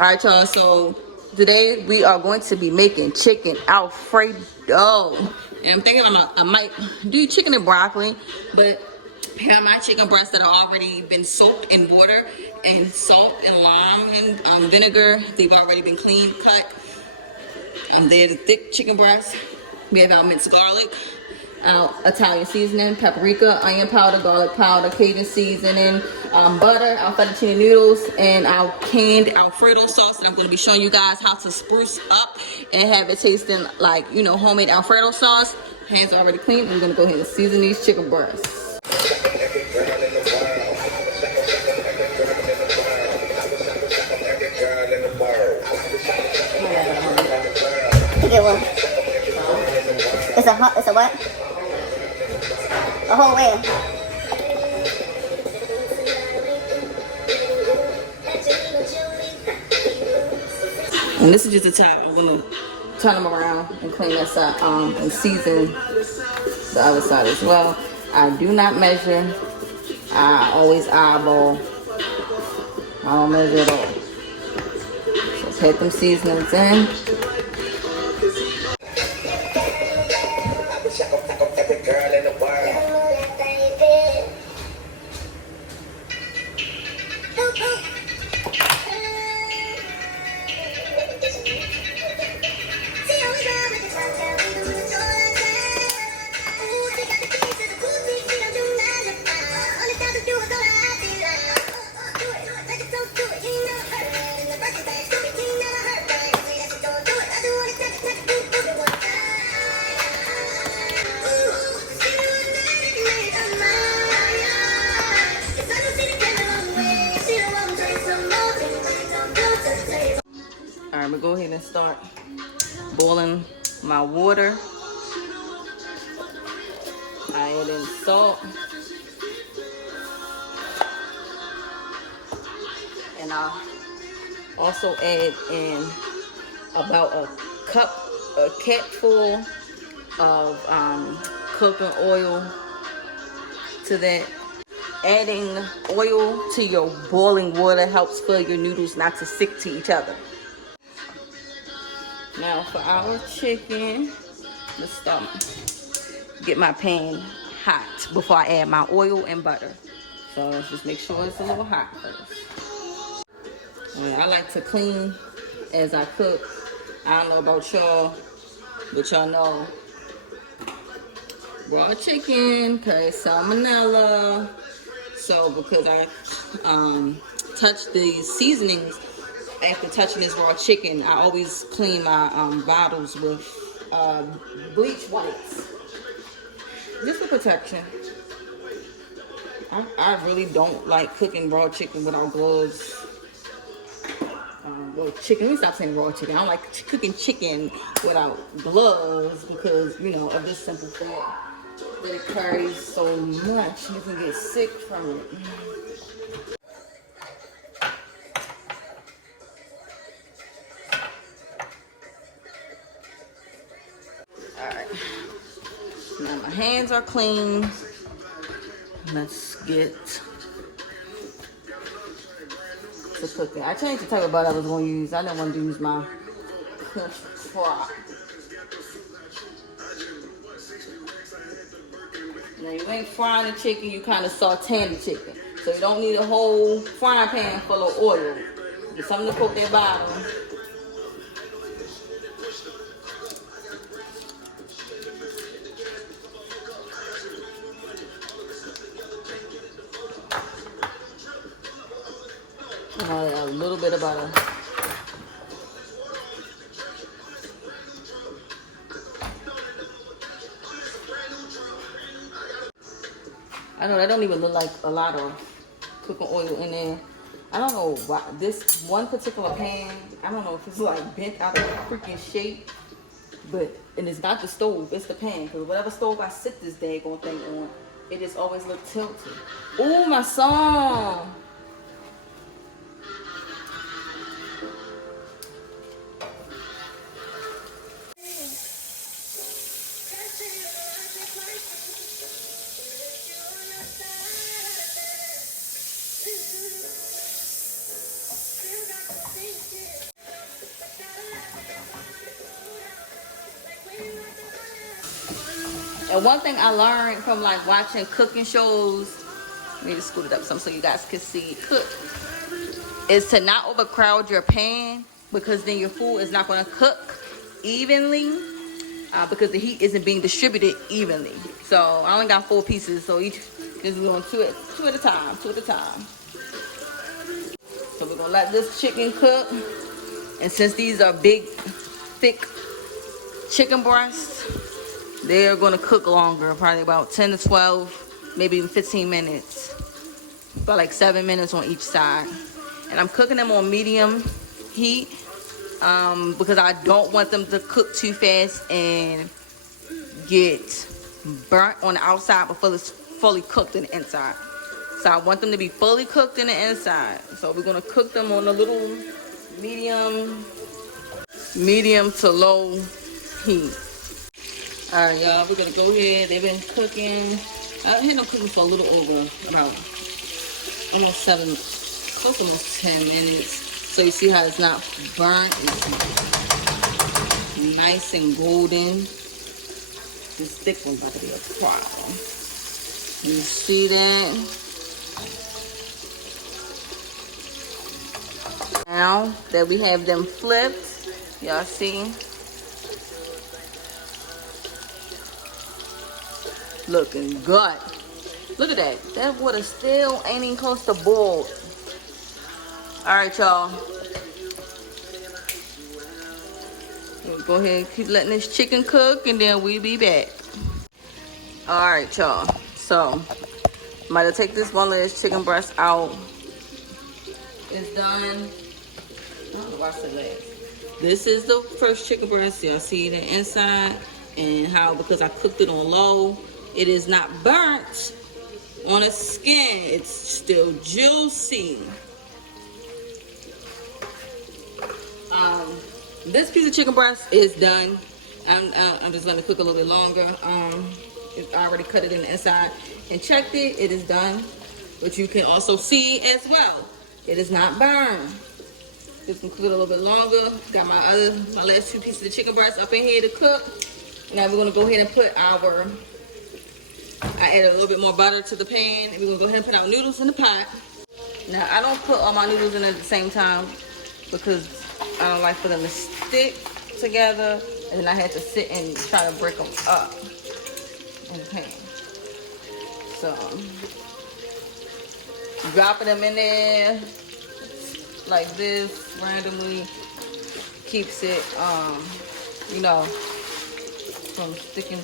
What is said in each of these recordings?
All right, y'all. So today we are going to be making chicken Alfredo, and I'm thinking I might do chicken and broccoli, but here are my chicken breasts that have already been soaked in water and salt and lime and vinegar. They've already been clean cut. They're the thick chicken breasts. We have our minced garlic, our Italian seasoning, paprika, onion powder, garlic powder, Cajun seasoning, butter, our fettuccine noodles, and our canned Alfredo sauce. And I'm going to be showing you guys how to spruce up and have it tasting like, you know, homemade Alfredo sauce. Hands are already clean. We're going to go ahead and season these chicken breasts. Get one. It's a what? A whole whale. And this is just the top. I'm gonna turn them around and clean this up and season the other side as well. I do not measure. I always eyeball. I don't measure at all. So put them seasonings in. All right, I'm gonna go ahead and start boiling my water. I add in salt. And I'll also add in about a cup full of cooking oil to that. Adding oil to your boiling water helps for your noodles not to stick to each other. Now for our chicken, let's start. Get my pan hot before I add my oil and butter. So let's just make sure it's a little hot first. I like to clean as I cook. I don't know about y'all, but y'all know raw chicken carries salmonella. So because I touch the seasonings after touching this raw chicken, I always clean my bottles with bleach wipes. Just for protection. I really don't like cooking raw chicken without gloves. Well, chicken, let me stop saying raw chicken. I don't like cooking chicken without gloves because, you know, of this simple fact that it carries so much. You can get sick from it. Alright. Now my hands are clean. Let's get to cooking. I changed the type of butter I was going to use. I didn't want to use my crushed crop. Now you ain't frying the chicken, you kind of sauteing the chicken. So you don't need a whole frying pan full of oil. Get something to cook that bottom. A little bit of butter. I know that don't even look like a lot of cooking oil in there. I don't know why this one particular pan, I don't know if it's like bent out of freaking shape, and it's not the stove, it's the pan. Because whatever stove I sit this daggone thing on, it just always look tilted. Ooh, my song. And one thing I learned from like watching cooking shows, let me just scoot it up some so you guys can see it cook, is to not overcrowd your pan, because then your food is not going to cook evenly, because the heat isn't being distributed evenly. So I only got 4 pieces, so each is going two at a time. So we're gonna let this chicken cook, and since these are big, thick chicken breasts, they're gonna cook longer, probably about 10 to 12, maybe even 15 minutes, about like 7 minutes on each side. And I'm cooking them on medium heat, because I don't want them to cook too fast and get burnt on the outside before it's fully cooked in the inside. So I want them to be fully cooked in the inside. So we're gonna cook them on a little medium to low heat. All right, y'all, we're gonna go ahead. They've been cooking. I had them cooking for a little over about almost 7, close to almost 10 minutes. So you see how it's not burnt. It's nice and golden. This thick one's about to be a problem. You see that? Now that we have them flipped, y'all see? Looking good. Look at that. That water still ain't even close to boiled. Alright, y'all. Go ahead and keep letting this chicken cook, and then we'll be back. Alright, y'all. So, I'm about to take this boneless chicken breast out. It's done. I don't know why I said that. This is the first chicken breast. Y'all see the inside, and how, because I cooked it on low, it is not burnt on the skin. It's still juicy. This piece of chicken breast is done. I'm just going to cook a little bit longer. I already cut it in the inside and checked it. It is done. But you can also see as well, it is not burned. Just gonna cook it a little bit longer. Got my last 2 pieces of chicken breast up in here to cook. Now we're gonna go ahead and put I added a little bit more butter to the pan, and we're gonna go ahead and put our noodles in the pot. Now I don't put all my noodles in at the same time because I don't like for them to stick together, and then I had to sit and try to break them up in the pan. So dropping them in there like this randomly keeps it, from sticking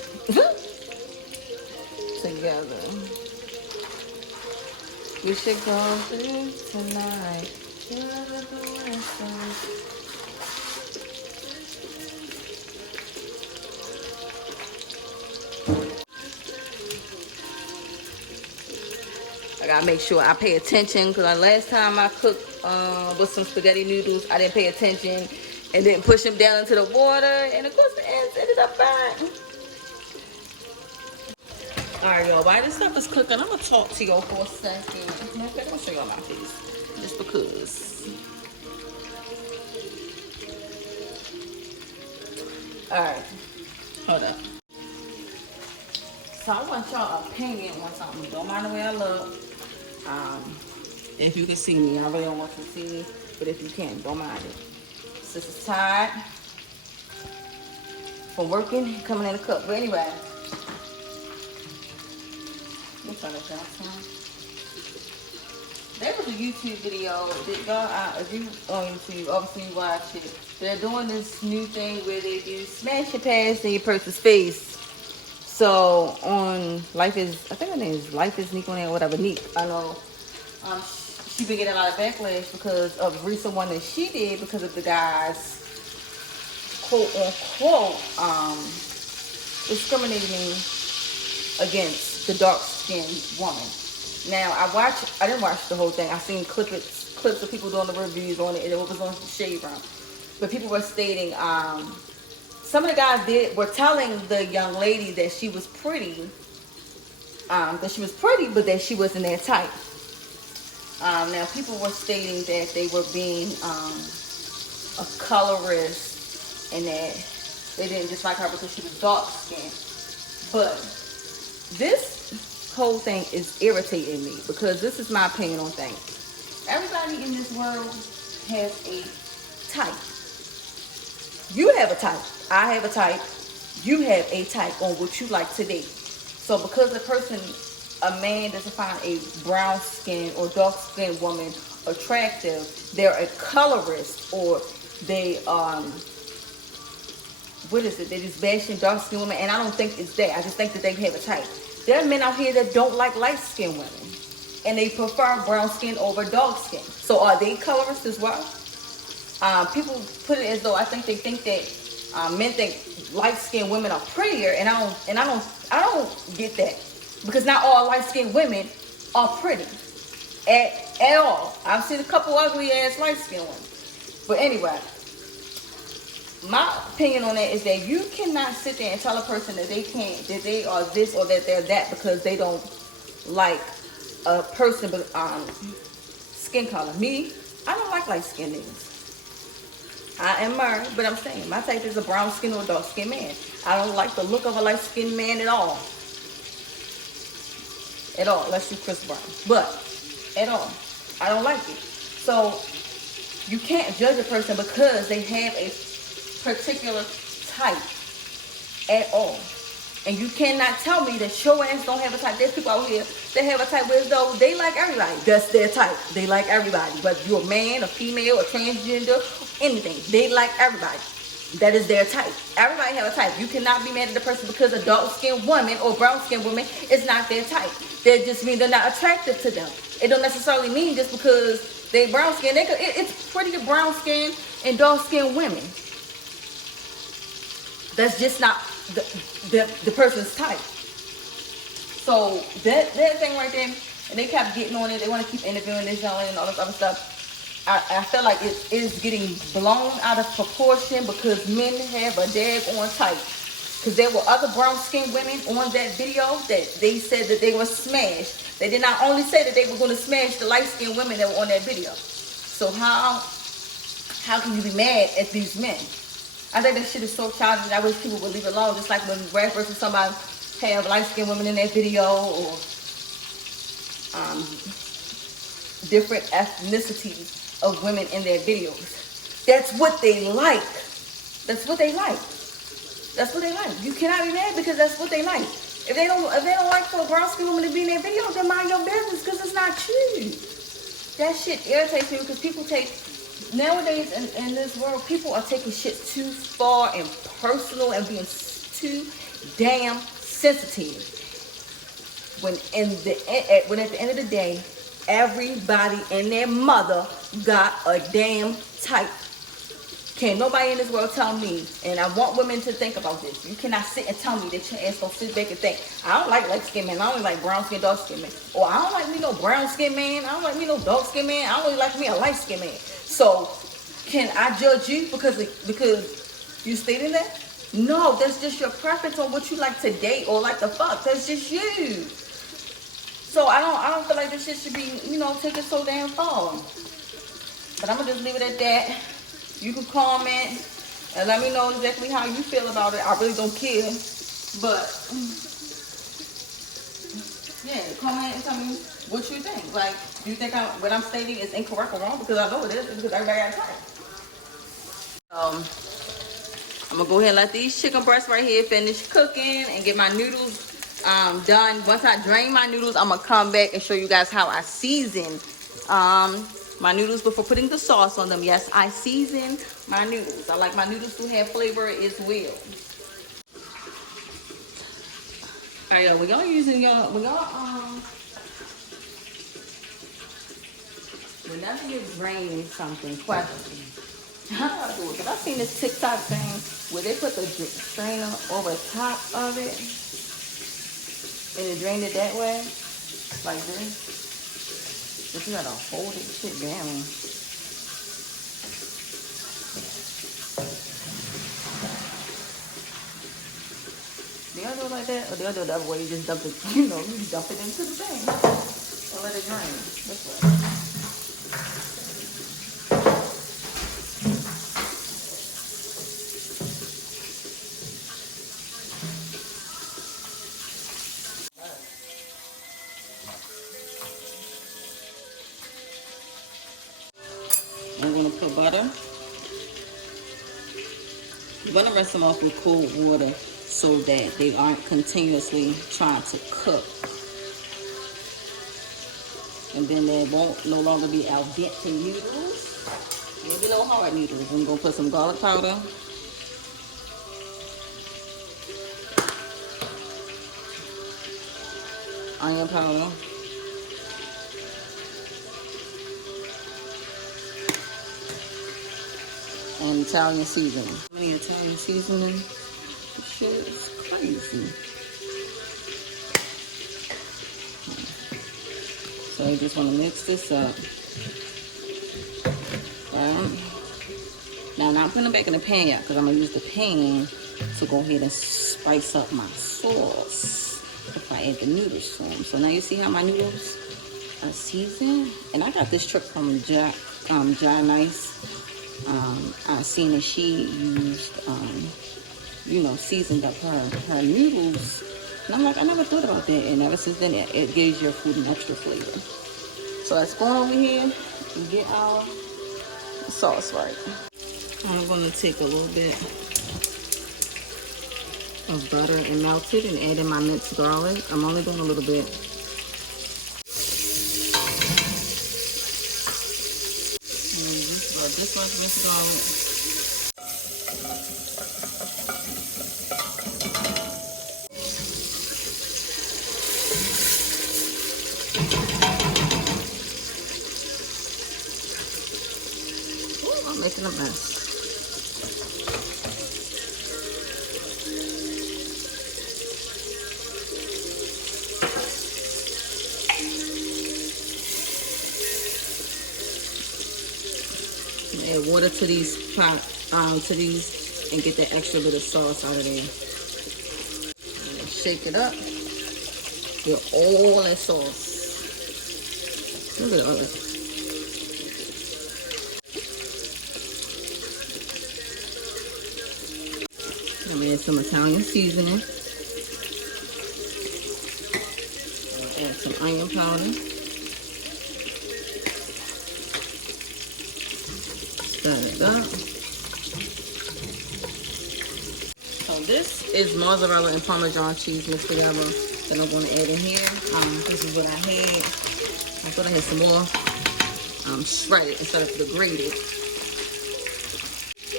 together. We should go through tonight. I gotta make sure I pay attention, because last time I cooked with some spaghetti noodles, I didn't pay attention and didn't push them down into the water, and of course the ends ended up burnt. Alright, y'all, while this stuff is cooking, I'm gonna talk to y'all for a second. Okay, I'm gonna show y'all my face, just because. Alright, hold up. So I want y'all opinion on something. Don't mind the way I look. If you can see me, I really don't want you to see me, but if you can, don't mind it. This is tired from working, coming in to cook. But anyway, let's try this out. There was a YouTube video that y'all, if you on YouTube, obviously you watch it. They're doing this new thing where they do smash your past in your person's face. So on Life is, I think her name is Life is Neek on there, whatever, Neek, I know. She been getting a lot of backlash because of the recent one that she did, because of the guy's quote unquote discriminating against the dark skinned woman. Now I didn't watch the whole thing. I seen clips of people doing the reviews on it, and it was on Shade Room. But people were stating some of the guys were telling the young lady that she was pretty, but that she wasn't that type. Now people were stating that they were being a colorist, and that they didn't just like her because she was dark skinned. But this whole thing is irritating me because this is my opinion on things. Everybody in this world has a type. You have a type. I have a type. You have a type on what you like to date. So because a man doesn't find a brown skin or dark skinned woman attractive, they're a colorist, or they what is it? They just bashing dark skinned women, and I don't think it's that. I just think that they have a type. There are men out here that don't like light skinned women, and they prefer brown skin over dark skin. So are they colorists as well? People put it as though I think they think that men think light skinned women are prettier, and I don't get that, because not all light skinned women are pretty at all. I've seen a couple ugly ass light skinned women, but anyway. My opinion on that is that you cannot sit there and tell a person that they are this or that they're that because they don't like a person skin color. Me, I don't like light skinned niggas. I am married, but I'm saying my type is a brown skin or a dark skinned man. I don't like the look of a light skinned man at all. At all, unless you Chris Brown. But at all, I don't like it. So you can't judge a person because they have a particular type at all. And you cannot tell me that your ass don't have a type. There's people out here that have a type where though they like everybody. That's their type. They like everybody. Whether you're a man, a female, a transgender, anything. They like everybody. That is their type. Everybody have a type. You cannot be mad at the person because a dark-skinned woman or brown-skinned woman is not their type. That just means they're not attractive to them. It don't necessarily mean just because they brown-skinned. It's pretty brown-skinned and dark-skinned women. That's just not the person's type. So that thing right there, and they kept getting on it. They want to keep interviewing this young lady and all this other stuff. I feel like it is getting blown out of proportion because men have a daggone type. Because there were other brown-skinned women on that video that they said that they were smashed. They did not only say that they were going to smash the light-skinned women that were on that video. So how can you be mad at these men? I think that shit is so childish. I wish people would leave it alone. Just like when rappers or somebody have light-skinned women in their video, or different ethnicities of women in their videos. That's what they like. That's what they like. That's what they like. You cannot be mad because that's what they like. If they don't like for a brown-skinned woman to be in their video, then mind your business because it's not you. That shit irritates me because people nowadays in this world, people are taking shit too far and personal and being too damn sensitive. When at the end of the day, everybody and their mother got a damn type. Can't nobody in this world tell me, and I want women to think about this. You cannot sit and tell me that your ass gonna sit back and think, I don't like light skin man, I only like brown skin, dark skin man. Or I don't like me no brown skin man, I don't like me no dark skin man, I only like me a light skin man. So can I judge you because you stated that? No, that's just your preference on what you like to date or like to fuck. That's just you. So I don't feel like this shit should be, taken so damn far. But I'm gonna just leave it at that. You can comment and let me know exactly how you feel about it. I really don't care. But yeah, comment and tell me what you think. Like, do you think what I'm stating is incorrect or wrong? Because I know it is, because everybody got time. I'm gonna go ahead and let these chicken breasts right here finish cooking and get my noodles done. Once I drain my noodles, I'm gonna come back and show you guys how I season my noodles before putting the sauce on them. Yes, I season my noodles. I like my noodles to have flavor as well. Alright, y'all, whenever you're draining something, question. How do I do it? Because I've seen this TikTok thing where they put the strainer over top of it and it drained it that way, like this. But you gotta hold it shit down. Do y'all do it like that? Or do y'all do it the other way? You just dump it, you dump it into the thing and let it drain. This way. I'm gonna put butter. You're gonna rinse them off with cold water so that they aren't continuously trying to cook. And then there won't no longer be al dente noodles. There'll be no hard noodles. I'm gonna put some garlic powder. Onion powder. And Italian seasoning. How many Italian seasoning? This shit is crazy. So you just want to mix this up. Right. Now, I'm not putting it back in the pan yet because I'm going to use the pan to go ahead and spice up my sauce before I add the noodles to them. So now you see how my noodles are seasoned? And I got this trick from Jar Nice. I seen that she used, you know, seasoned up her noodles. And I'm like, I never thought about that. And ever since then, it gives your food an extra flavor. So let's go over here and get our sauce right. I'm going to take a little bit of butter and melt it and add in my minced garlic. I'm only doing a little bit. This much minced garlic. Ooh, I'm making a mess. Add water to these and get that extra bit of sauce out of there. And shake it up. Get all that sauce. Look at all that. I'm gonna add some Italian seasoning. I'll add some onion powder. Stir it up. So this is mozzarella and Parmesan cheese mixed together that I'm going to add in here. This is what I had. I thought I had some more shredded instead of the grated.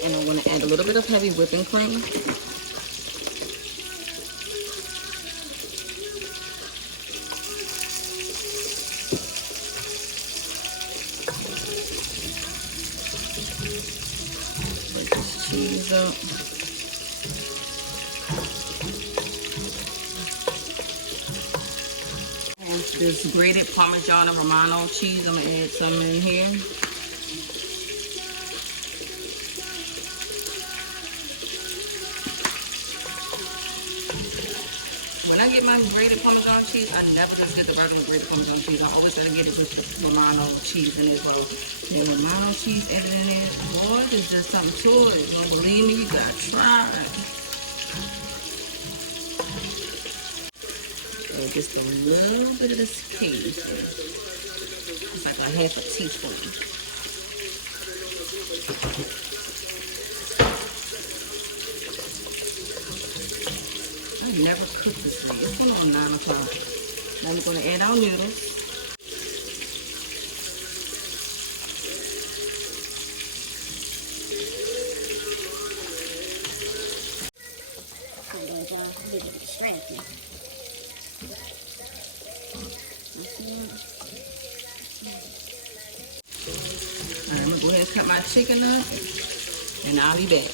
And I'm going to add a little bit of heavy whipping cream. Put this cheese up. And this grated Parmesan and Romano cheese, I'm going to add some in here. When I get my grated Parmesan cheese, I never just get the regular grated Parmesan cheese. I always gotta get it with the Romano cheese in it as well. The Romano cheese added in there, boy, there's just something to it. You don't believe me? You gotta try it. So just a little bit of this Cajun. It's like a half a teaspoon. I never cooked this way. It's going on 9 o'clock. Now we're going to add our noodles. I'm going to get distracted. Alright, I'm going to go ahead and cut my chicken up. And I'll be back.